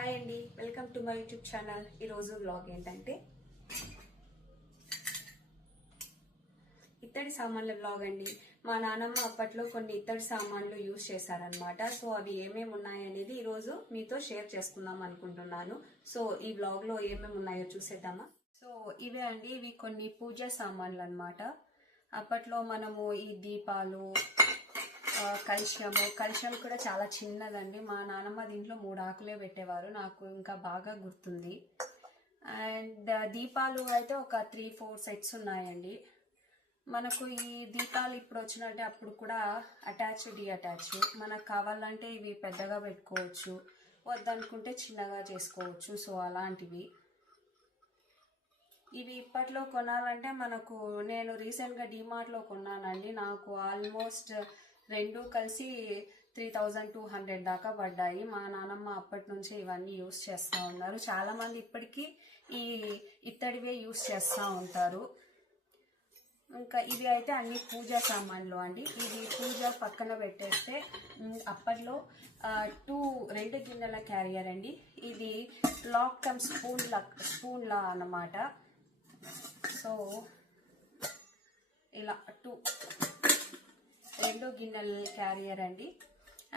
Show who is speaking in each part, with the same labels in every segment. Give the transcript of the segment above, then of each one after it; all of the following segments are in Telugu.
Speaker 1: హాయ్ అండి. Welcome to my YouTube channel. ఈరోజు వ్లాగ్ ఏంటంటే ఇత్తడి సామాన్ల వ్లాగ్ అండి. మా నానమ్మ అప్పట్లో కొన్ని ఇత్తడి సామాన్లు యూజ్ చేశారనమాట సో అవి ఏమేమి ఉన్నాయనేది ఈరోజు మీతో షేర్ చేసుకుందాం అనుకుంటున్నాను. సో ఈ వ్లాగ్లో ఏమేమి ఉన్నాయో చూసేద్దామా? సో ఇవే అండి. ఇవి కొన్ని పూజ సామాన్లు అనమాట అప్పట్లో మనము ఈ దీపాలు ఆ, కలశము కూడా చాలా చిన్నదండి. మా నానమ్మ దీంట్లో మూడు ఆకులే పెట్టేవారు. నాకు ఇంకా బాగా గుర్తుంది. అండ్ దీపాలు అయితే ఒక త్రీ ఫోర్ సెట్స్ ఉన్నాయండి. మనకు ఈ దీపాలు ఇప్పుడు వచ్చినట్టే అప్పుడు కూడా అటాచ్ డి అటాచ్ మనకు కావాలంటే ఇవి పెద్దగా పెట్టుకోవచ్చు. వద్దనుకుంటే చిన్నగా చేసుకోవచ్చు. సో అలాంటివి. ఇవి ఇప్పట్లో కొనాలంటే మనకు నేను రీసెంట్గా డిమార్ట్లో కొన్నానండి. నాకు ఆల్మోస్ట్ రెండు కలిసి త్రీ థౌజండ్ టూ హండ్రెడ్ దాకా పడ్డాయి. మా నానమ్మ అప్పటి నుంచి ఇవన్నీ యూస్ చేస్తూ ఉన్నారు. చాలామంది ఇప్పటికీ ఈ ఇత్తడివే యూస్ చేస్తూ ఉంటారు. ఇంకా ఇవి అయితే అన్ని పూజా సామాన్లు అండి. ఇది పూజ పక్కన పెట్టేస్తే అప్పట్లో టూ రెండు గిన్నెల క్యారియర్ అండి. ఇది లాక్ కమ్ స్పూన్ల స్పూన్లా అన్నమాట. సో ఇలా టూ రెండు గిన్నెల క్యారియర్ అండి.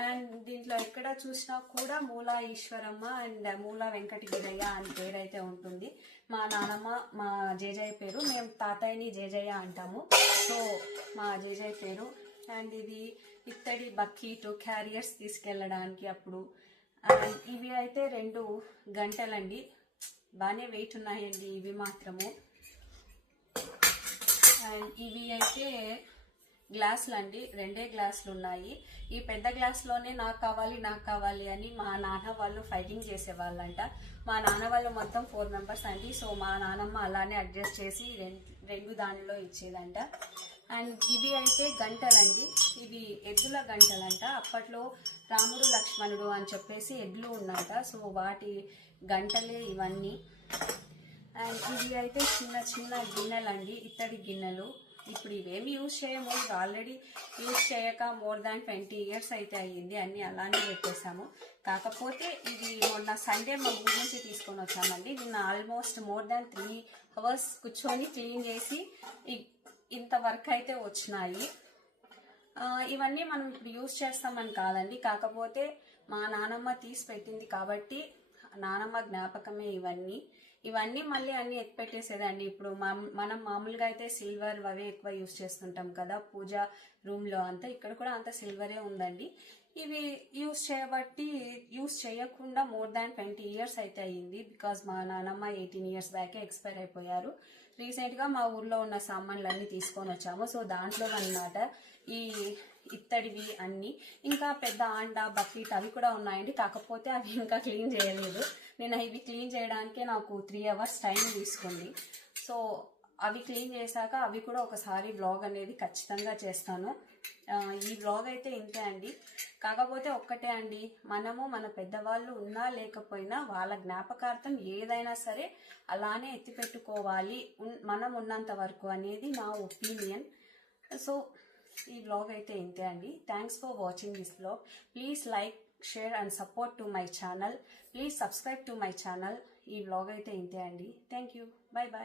Speaker 1: అండ్ దీంట్లో ఎక్కడ చూసినా కూడా మూలా ఈశ్వరమ్మ అండ్ మూలా వెంకటగిరయ్య అని పేరు అయితే ఉంటుంది. మా నానమ్మ మా జేజయ్య పేరు మేము తాతయ్యని జేజయ్య అంటాము. సో మా జేజయ్య పేరు. అండ్ ఇది ఇత్తడి బక్కీటు క్యారియర్స్ తీసుకెళ్ళడానికి అప్పుడు. అండ్ ఇవి అయితే రెండు గంటలండి. బాగానే వెయిట్ ఉన్నాయండి ఇవి మాత్రము. అండ్ ఇవి అయితే గ్లాసులు అండి రెండే గ్లాసులు ఉన్నాయి. ఈ పెద్ద గ్లాస్లోనే నాకు కావాలి నాకు కావాలి అని మా నాన్న వాళ్ళు ఫైటింగ్ చేసేవాళ్ళంట. మా నాన్న వాళ్ళు మొత్తం ఫోర్ మెంబర్స్ అండి సో మా నాన్నమ్మ అలానే అడ్జస్ట్ చేసి రెండు రెండు దానిలో ఇచ్చేదంట. అండ్ ఇవి అయితే గంటలండి. ఇవి ఎద్దుల గంటలంట. అప్పట్లో రాముడు లక్ష్మణుడు అని చెప్పేసి ఎడ్లు ఉన్నట సో వాటి గంటలే ఇవన్నీ. అండ్ ఇవి అయితే చిన్న చిన్న గిన్నెలండి ఇత్తడి గిన్నెలు. ఇప్పుడు ఇవేమి యూజ్ చేయము. ఇది ఆల్రెడీ యూజ్ చేయక మోర్ దాన్ ట్వంటీ ఇయర్స్ అయితే అయ్యింది. అన్ని అలానే పెట్టేశాము. కాకపోతే ఇది మొన్న సండే మా ఊరి నుంచి తీసుకొని వచ్చామండి. నిన్న almost more than three hours కూర్చొని క్లీన్ చేసి ఇంత వర్క్ అయితే వచ్చినాయి. ఇవన్నీ మనం ఇప్పుడు యూజ్ చేస్తామని కాదండి. కాకపోతే మా నానమ్మ తీసి పెట్టింది కాబట్టి నానమ్మ జ్ఞాపకమే ఇవన్నీ. ఇవన్నీ మళ్ళీ అన్ని ఎత్తిపెట్టేసేదండి. ఇప్పుడు మనం మామూలుగా అయితే సిల్వర్ అవే ఎక్కువ యూస్ చేస్తుంటాం కదా పూజ రూమ్లో అంతా. ఇక్కడ కూడా అంత సిల్వరే ఉందండి. ఇవి యూస్ చేయబట్టి యూస్ చేయకుండా మోర్ దాన్ ట్వంటీ ఇయర్స్ అయితే అయ్యింది. బికాజ్ మా నానమ్మ ఎయిటీన్ ఇయర్స్ బ్యాకే ఎక్స్పైర్ అయిపోయారు. రీసెంట్గా మా ఊర్లో ఉన్న సామాన్లు తీసుకొని వచ్చాము. సో దాంట్లో అన్నమాట ఈ ఇత్తడివి అన్ని. ఇంకా పెద్ద ఆండ బకెట్ అవి కూడా ఉన్నాయండి. కాకపోతే అవి ఇంకా క్లీన్ చేయలేదు. నేను ఇవి క్లీన్ చేయడానికే నాకు త్రీ అవర్స్ టైం తీసుకుంది. సో అవి క్లీన్ చేశాక అవి కూడా ఒకసారి వ్లాగ్ అనేది ఖచ్చితంగా చేస్తాను. ఈ వ్లాగ్ అయితే ఇంతే అండి. కాకపోతే ఒక్కటే అండి. మనము మన పెద్దవాళ్ళు ఉన్నా లేకపోయినా వాళ్ళ జ్ఞాపకార్థం ఏదైనా సరే అలానే ఎత్తిపెట్టుకోవాలి. మనం ఉన్నంత వరకు అనేది నా ఒపీనియన్. సో ఈ వ్లాగ్ అయితే ఇంతే అండి. Thanks for watching this vlog please like share and support to my channel please subscribe to my channel ఈ వ్లాగ్ అయితే ఇంతే అండి. Thank you bye bye